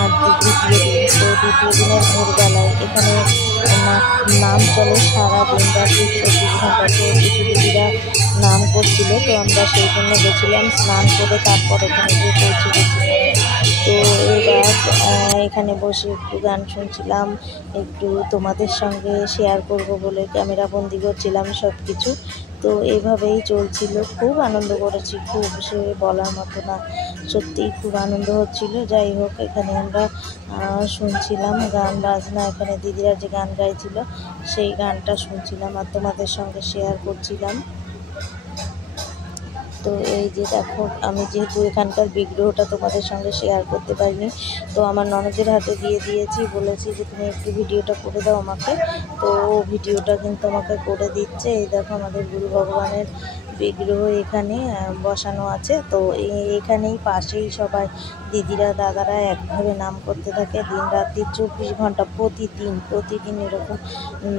আর দ্বিতীয় দিন, তো দ্বিতীয় দিনের ভোরবেলায় এখানে নাম চলে সারা দিন রাত্রি 24 ঘন্টা। তো কিছু দিদিরা নাম করছিল, তো আমরা সেই জন্য গেছিলাম, স্নান করে তারপর ওখানে গিয়ে পৌঁছে গেছিলাম। তো এবার এখানে বসে একটু গান শুনছিলাম, একটু তোমাদের সঙ্গে শেয়ার করব বলে ক্যামেরা বন্দি করছিলাম সব কিছু। তো এইভাবেই চলছিল, খুব আনন্দ করেছি, খুব সে বলার মতো না, সত্যিই খুব আনন্দ হচ্ছিল। যাই হোক, এখানে আমরা শুনছিলাম গান বাজনা, এখানে দিদিরা যে গান গাইছিল সেই গানটা শুনছিলাম আর তোমাদের সঙ্গে শেয়ার করছিলাম। তো এই যে দেখো, আমি যেহেতু এখানকার বিগ্রহটা তোমাদের সঙ্গে শেয়ার করতে পারিনি, তো আমার ননদের হাতে দিয়ে দিয়েছি, বলেছি যে তুমি একটু ভিডিওটা করে দাও আমাকে। তো ভিডিওটা কিন্তু আমাকে করে দিচ্ছে। এই দেখো আমাদের গুরু ভগবানের বিগ্রহ এখানে বসানো আছে। তো এখানেই পাশেই সবাই দিদিরা দাদারা একভাবে নাম করতে থাকে দিন রাত্রি 24 ঘন্টা। প্রতিদিন এরকম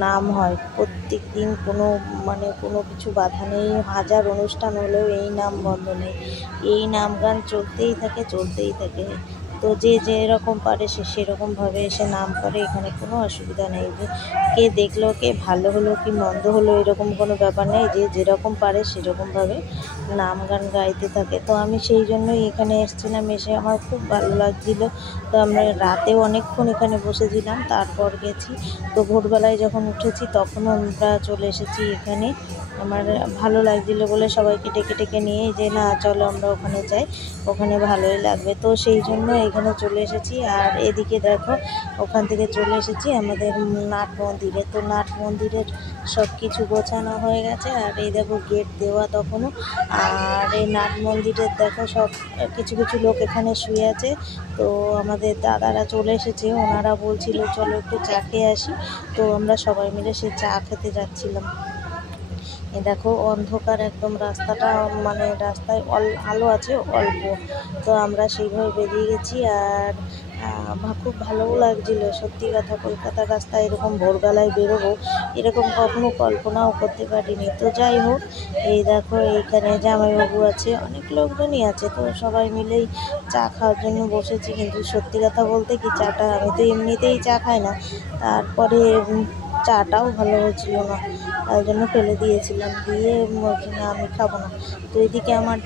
নাম হয়, প্রত্যেক দিন কোনো কিছু বাধা নেই, হাজার অনুষ্ঠান হলেও এই নাম বন্ধ নেই, এই নাম গান চলতেই থাকে। তো যে যেরকম পারে সে সেরকমভাবে এসে নাম করে, এখানে কোনো অসুবিধা নেই যে কে দেখলো, কে ভালো হলো কি মন্দ হলো এরকম কোনো ব্যাপার নেই, যে যেরকম পারে সেরকমভাবে নাম গান গাইতে থাকে। তো আমি সেই জন্যই এখানে এসেছিলাম, এসে আমার খুব ভালো লাগছিলো। তো আমরা রাতেও অনেকক্ষণ এখানে বসেছিলাম, তারপর গেছি। তো ভোরবেলায় যখন উঠেছি তখনও আমরা চলে এসেছি এখানে। আমার ভালো লাগছিলো বলে সবাইকে ডেকে নিয়ে যে না চলো আমরা ওখানে যাই, ওখানে ভালোই লাগবে। তো সেই জন্য এখানে চলে এসেছি। আর এদিকে দেখো, ওখান থেকে চলে এসেছি আমাদের নাট মন্দিরে। তো নাট মন্দিরের সব কিছু গোছানো হয়ে গেছে, আর এই দেখো গেট দেওয়া তখনও। আর এই নাট মন্দিরের দেখো সব কিছু লোক এখানে শুয়ে আছে। তো আমাদের দাদারা চলে এসেছে, ওনারা বলছিল চলো একটু চা খেয়ে আসি। তো আমরা সবাই মিলে সে চা খেতে যাচ্ছিলাম। দেখো অন্ধকার একদম রাস্তাটা, মানে রাস্তায় আলো আছে অল্প। তো আমরা সেইভাবে বেরিয়ে গেছি। আর খুব ভালোও লাগছিলো, সত্যি কথা। কলকাতার রাস্তায় এরকম ভোরবেলায় বেরোবো এরকম কখনো কল্পনাও করতে পারিনি। তো যাই হোক, এই দেখো এইখানে জামাইবাবু আছে, অনেক লোকজনই আছে। তো সবাই মিলেই চা খাওয়ার জন্য বসেছি। কিন্তু সত্যি কথা বলতে কি, চাটা আমি তো এমনিতেই চা খাই না, তারপরে চাটাও ভালো হচ্ছিল না, তাই জন্য ফেলে দিয়েছিলাম। দিয়ে বলছিলাম আমি খাবো না। তো এদিকে আমার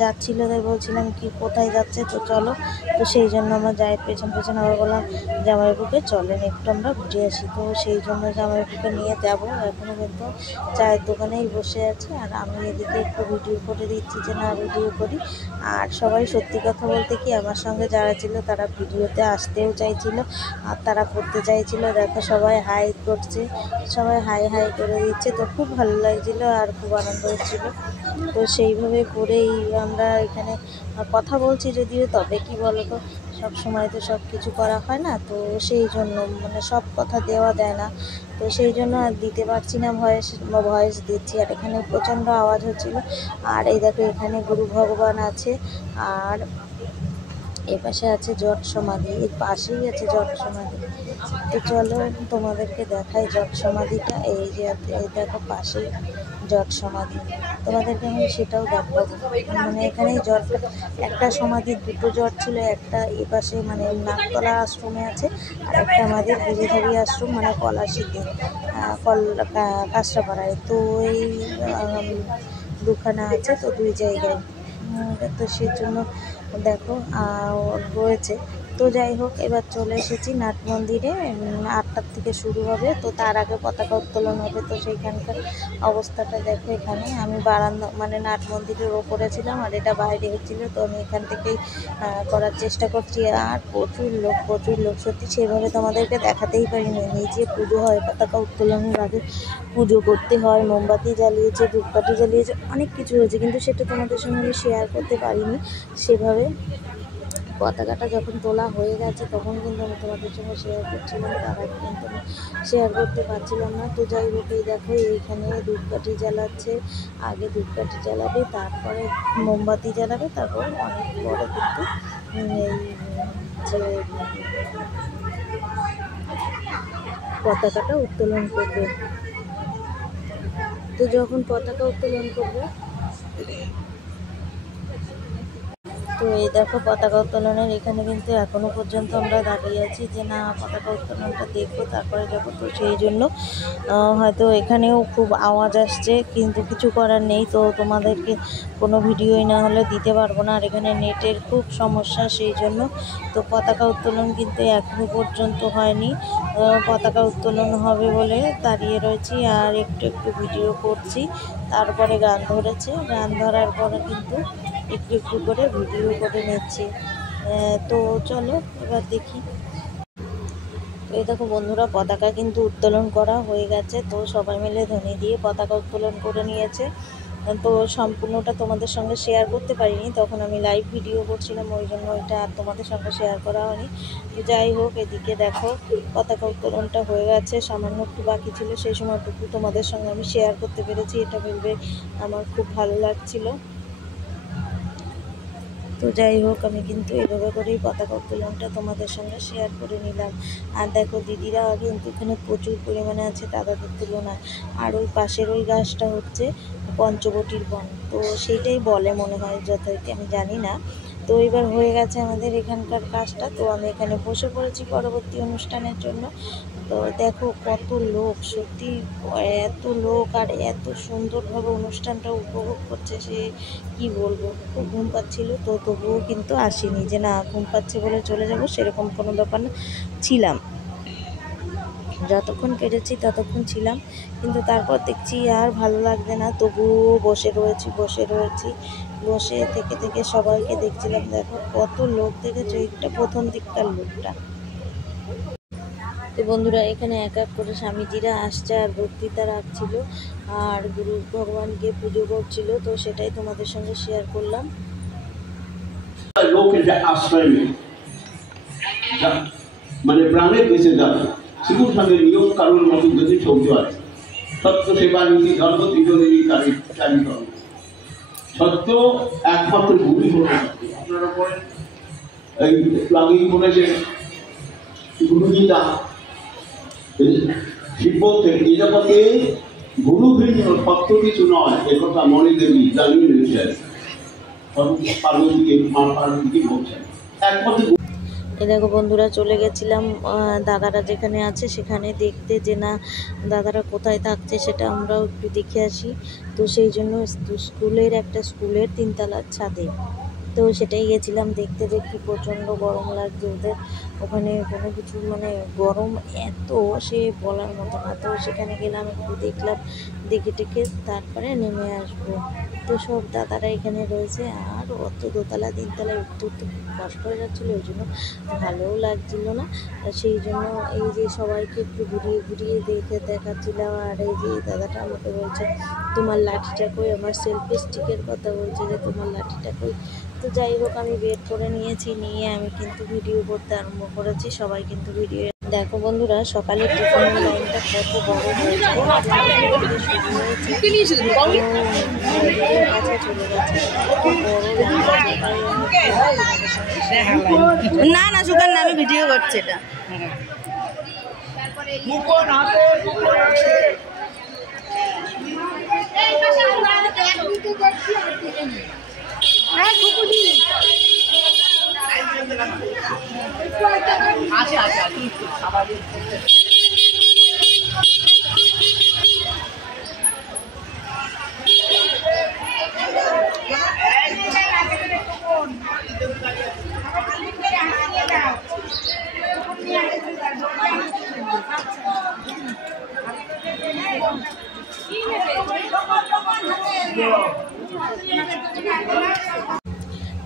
যাচ্ছিল, তাই বলছিলাম কি কোথায় যাচ্ছে, তো চলো। তো সেই জন্য আমরা যাই পেছন আবার বললাম জামাইবাবুকে চলেন একটু আমরা ঘুরে আসি। তো সেই জন্য জামাইবাবুকে নিয়ে যাবো। এখনও কিন্তু চায়ের দোকানেই বসে আছে, আর আমি এদিকে একটু ভিডিও করে দিচ্ছি যে না ভিডিও করি। আর সবাই সত্যি কথা বলতে কি, আমার সঙ্গে যারা ছিল তারা ভিডিওতে আসতেও চাইছিল আর তারা করতে চাইছিল। দেখো সবাই হাই করছে, সবাই হাই করে দিচ্ছে। তো খুব ভালো লাগছিলো আর খুব আনন্দ হচ্ছিলো। তো সেইভাবে করেই আমরা এখানে কথা বলছি যদিও, তবে কি বলো তো, সব সময় তো সব কিছু করা হয় না। তো সেই জন্য সব কথা দেওয়া যায় না, তো সেই জন্য আর দিতে পারছি না ভয়েস দিচ্ছি। আর এখানে প্রচণ্ড আওয়াজ হচ্ছিলো। আর এই দেখো এখানে গুরু ভগবান আছে, আর এপাশে আছে জট সমাধি, এর পাশেই আছে জট সমাধি। তো চলো তোমাদেরকে দেখাই জট সমাধিটা। এই যে এই দেখো পাশেই জট সমাধি, তোমাদেরকে আমি সেটাও দেখাবো। এখানেই জট, একটা সমাধি দুটো জট ছিল, একটা এপাশে নাকতলা আশ্রমে আছে, আর একটা আমাদের গিরিধারী আশ্রম পলাশিতে কাঁচরাপাড়ায়। তো এই দুখানা আছে, তো দুই জায়গায়। তো সেই জন্য দেখো রয়েছে। তো যাই হোক, এবার চলে এসেছি নাট মন্দিরে। 8টার থেকে শুরু হবে, তো তার আগে পতাকা উত্তোলন হবে। তো সেইখানকার অবস্থাটা দেখো। এখানে আমি বারান্দা নাট মন্দিরের ওপরে ছিলাম, আর এটা বাইরে হচ্ছিলো। তো আমি এখান থেকেই করার চেষ্টা করছি। আর প্রচুর লোক সত্যি, সেভাবে তোমাদেরকে দেখাতেই পারিনি। নিজে পুজো হয়, পতাকা উত্তোলনের আগে পুজো করতে হয়, মোমবাতি জ্বালিয়েছে, ধূপকাঠি জ্বালিয়েছে, অনেক কিছু হয়েছে, কিন্তু সেটা তোমাদের সঙ্গে আমি শেয়ার করতে পারিনি সেভাবে। পতাকাটা যখন তোলা হয়ে গেছে তখন কিন্তু আমি তোমাদের সঙ্গে শেয়ার করছিলাম, তার আগে কিন্তু আমি শেয়ার করতে পারছিলাম না। তো যাই হোক, এই দেখো এইখানে ধূপকাঠি জ্বালাচ্ছে, আগে ধূপকাঠি জ্বালাবে, তারপরে মোমবাতি জ্বালাবে, তারপর অনেক পরে কিন্তু এই যে পতাকাটা উত্তোলন করবে। তো যখন পতাকা উত্তোলন করবে, তো তো এই দেখো পতাকা উত্তোলনের এখানে কিন্তু এখনও পর্যন্ত আমরা দাঁড়িয়ে আছি যে না পতাকা উত্তোলনটা দেখবো তারপরে যাবো। তো সেই জন্য হয়তো এখানেও খুব আওয়াজ আসছে, কিন্তু কিছু করার নেই। তো তোমাদেরকে কোনো ভিডিওই না হলে দিতে পারবো না, আর এখানে নেটের খুব সমস্যা, সেই জন্য। তো পতাকা উত্তোলন কিন্তু এখনও পর্যন্ত হয়নি, পতাকা উত্তোলন হবে বলে দাঁড়িয়ে রয়েছি আর একটু একটু ভিডিও করছি। তারপরে গান ধরেছে, গান ধরার পরে কিন্তু একটু একটু করে ভিডিও করে নিচ্ছি। তো চলো এবার দেখি। এই দেখো বন্ধুরা, পতাকা কিন্তু উত্তোলন করা হয়ে গেছে। তো সবাই মিলে ধ্বনি দিয়ে পতাকা উত্তোলন করে নিয়েছে। তো সম্পূর্ণটা তোমাদের সঙ্গে শেয়ার করতে পারিনি, তখন আমি লাইভ ভিডিও করছিলাম, ওই জন্য ওইটা আর তোমাদের সঙ্গে শেয়ার করা হয়নি। তো যাই হোক, এদিকে দেখো পতাকা উত্তোলনটা হয়ে গেছে, সামান্য একটু বাকি ছিল, সেই সময়টুকু তোমাদের সঙ্গে আমি শেয়ার করতে পেরেছি, এটা ভেবে আমার খুব ভালো লাগছিল। তো যাই হোক, আমি কিন্তু এভাবে করেই পতাকা উত্তোলনটা তোমাদের সঙ্গে শেয়ার করে নিলাম। আর দেখো দিদিরা কিন্তু এখানে প্রচুর পরিমাণে আছে দাদাদের তুলনায়। আর ওই পাশের ওই গাছটা হচ্ছে পঞ্চবটির বন, তো সেইটাই বলে মনে হয় যথারীতি, আমি জানি না। তো এবার হয়ে গেছে আমাদের এখানকার কাজটা, তো আমি এখানে বসে পড়েছি পরবর্তী অনুষ্ঠানের জন্য। তো দেখো কত লোক, সত্যি এত লোক আর এত সুন্দরভাবে অনুষ্ঠানটা উপভোগ করছে, সে কি বলবো। খুব ঘুম পাচ্ছিল, তো তবুও কিন্তু আসিনি যে না ঘুম পাচ্ছে বলে চলে যাব, সেরকম কোনো ব্যাপার না, ছিলাম যতক্ষণ কেটেছি ততক্ষণ ছিলাম। কিন্তু তারপর দেখছি আর ভালো লাগছে না, তবুও বসে বসে থেকে থেকে সবাইকে দেখছিলাম। দেখো কত লোক দেখেছো, এটা প্রথম দিককার লোকটা। তো বন্ধুরা, এখানে এক এক করে স্বামীজিরা আসছে আর বক্তৃতা রাখছিল আর গুরু ভগবানকে পুজো করছিল, তো সেটাই তোমাদের সঙ্গে শেয়ার করলাম। লোকের আশ্রয় নেই, মানে প্রাণের দেশে যাবে শিবু স্বামীর নিয়ম কারণ মতো যদি চলতে আছে। সত্য সেবা নীতি ধর্ম ত্রিজনীতি চারিত সত্য একমাত্র গুরু হল সত্য। আপনারা পরে এই আগেই বলেছেন গুরুগীতা শিব বলছেন এই জগতে গুরু ভিন্ন সত্য কিছু নয়, একথা মনে দেবী জানিয়ে নিয়েছেন পার্বতীকে, মা পার্বতীকে বলছেন একমাত্র। এই দেখো বন্ধুরা, চলে গেছিলাম দাদারা যেখানে আছে সেখানে দেখতে, যে না দাদারা কোথায় থাকছে সেটা আমরাও একটু দেখে আসি। তো সেই জন্য স্কুলের 3 তলার ছাদে, তো সেটাই গেছিলাম দেখতে। দেখি প্রচণ্ড গরম লাগছে ওদের ওখানে, কোনো কিছু মানে গরম এত সে বলার মতো না। তো সেখানে গেলাম, একটু দেখলাম, দেখে টেকে তারপরে নেমে আসবো। তো সব দাদারা এখানে রয়েছে, আর অত 2 তলা 3 তলায় উঠতে উঠতে খুব কষ্ট হয়ে যাচ্ছিলো, ওই জন্য ভালোও লাগছিল না। সেই জন্য এই যে সবাইকে একটু ঘুরিয়ে দেখাচ্ছিলাম। আর এই যে দাদাটা আমাকে বলছে তোমার লাঠিটা কই, আমার সেলফি স্টিকের কথা বলছে যে তোমার লাঠিটা কই। তো যাই হোক, আমি বের করে নিয়েছি, নিয়ে আমি কিন্তু ভিডিও করতে আরম্ভ করেছি। সবাই কিন্তু ভিডিও দেখো বন্ধুরা, সকালে টিফিনের লাইনটা কত বড় হয়েছে, কাছে চলে গেছে, না না সুগার না, আমি ভিডিও করছি এটা।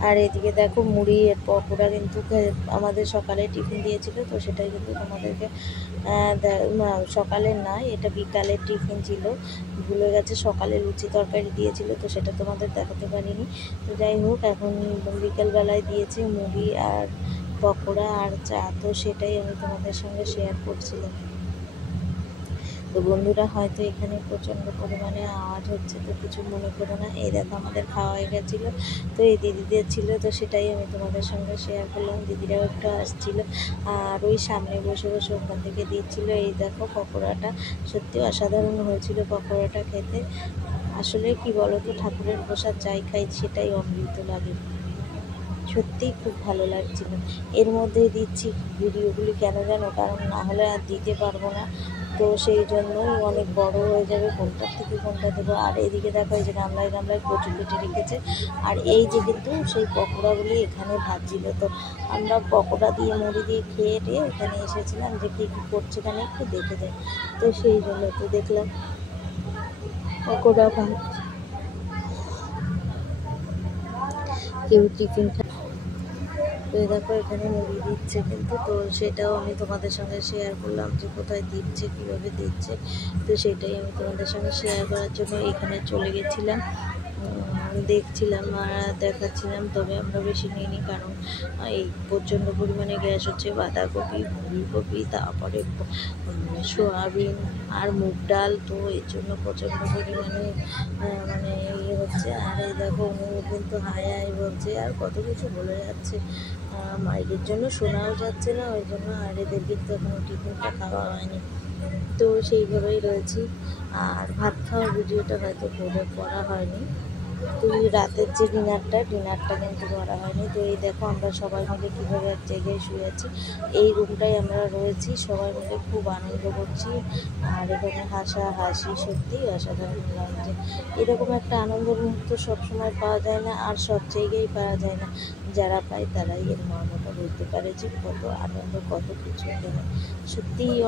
আর এদিকে দেখো মুড়ি এর পকোড়া কিন্তু আমাদের সকালে টিফিন দিয়েছিল, তো সেটাই কিন্তু তোমাদেরকে সকালের নয়, এটা বিকালের টিফিন ছিল, ভুলে গেছে। সকালে লুচি তরকারি দিয়েছিল, তো সেটা তোমাদের দেখাতে পারিনি। তো যাই হোক, এখন বিকেলবেলায় দিয়েছে মুড়ি আর পকোড়া আর চা, তো সেটাই আমি তোমাদের সঙ্গে শেয়ার করছিলাম। তো বন্ধুরা, হয়তো এখানে প্রচণ্ড পরিমাণে আওয়াজ হচ্ছে, তো কিছু মনে করো না। এই দেখো আমাদের খাওয়া হয়ে গেছিলো, তো এই দিদিদের ছিল, তো সেটাই আমি তোমাদের সঙ্গে শেয়ার করলাম। দিদিরাও একটু আসছিলো আর ওই সামনে বসে বসে ওখান থেকে দিচ্ছিলো। এই দেখো পকোড়াটা সত্যি অসাধারণ হয়েছিল পকোড়াটা খেতে। আসলে কি বলো তো, ঠাকুরের প্রসাদ যাই খাই সেটাই অমৃত লাগে। সত্যিই খুব ভালো লাগছিল। এর মধ্যেই দিচ্ছি ভিডিওগুলি, কেন জানো, কারণ না হলে আর দিতে পারবো না। তো সেই জন্যই অনেক বড় হয়ে যাবে, কোনটার থেকে কোনটা দেবো। আর এদিকে দেখো এই যে গামলায় গামলায় কচু কেটে রেখেছে। আর এই যে কিন্তু সেই পকোড়াগুলি এখানে ভাজছিল। তো আমরা পকোড়া দিয়ে মুড়ি দিয়ে খেয়ে টেয়ে এখানে এসেছিলাম যে কী কী করছে এখানে একটু দেখে যাই। তো সেই জন্য তো দেখলাম পকোড়া ভাজছে, কেউ টিফিন। তো দেখো এখানে মুড়ি দিচ্ছে কিন্তু, তো সেটাও আমি তোমাদের সঙ্গে শেয়ার করলাম যে কোথায় দিচ্ছে, কীভাবে দিচ্ছে। তো সেটাই আমি তোমাদের সঙ্গে শেয়ার করার জন্য এখানে চলে গেছিলাম, দেখছিলাম আর দেখাচ্ছিলাম। তবে আমরা বেশি নিইনি, কারণ এই প্রচণ্ড পরিমাণে গ্যাস হচ্ছে। বাঁধাকপি, ফুলকপি, তারপরে সয়াবিন আর মুগ ডাল, তো এর জন্য প্রচণ্ড পরিমাণে মানে ইয়ে হচ্ছে। আর এই দেখো উনি কিন্তু হাই হাই বলছে আর কত কিছু বলে যাচ্ছে। মায়েদের জন্য শোনাও যাচ্ছে না, ওই জন্য। আর এদের কিন্তু এখনও টিফিনটা খাওয়া হয়নি, তো সেইভাবেই রয়েছি। আর ভাত খাওয়ার ভিডিওটা হয়তো করা হয়নি। তো রাতের যে ডিনারটা কিন্তু করা হয়নি। তো এই দেখো আমরা সবাই মিলে কীভাবে এক জায়গায় শুয়ে আছি। এই রুমটাই আমরা রয়েছি, সবাই মিলে খুব আনন্দ করছি। আর এখানে হাসাহাসি সত্যিই অসাধারণ লাগছে। এরকম একটা আনন্দের মুহূর্ত সবসময় পাওয়া যায় না, আর সব জায়গায় পাওয়া যায় না। যারা পায় তারাই এর মর্মটা বুঝতে পারে যে কত আনন্দ, কত কিছু এখানে। সত্যিই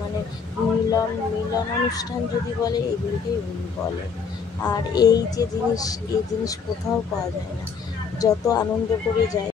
মানে মিলন অনুষ্ঠান যদি বলে, এগুলিকেই বলে। আর এই যে জিনিস, এই জিনিস কোথাও পাওয়া যায় না। যত আনন্দ করে যায়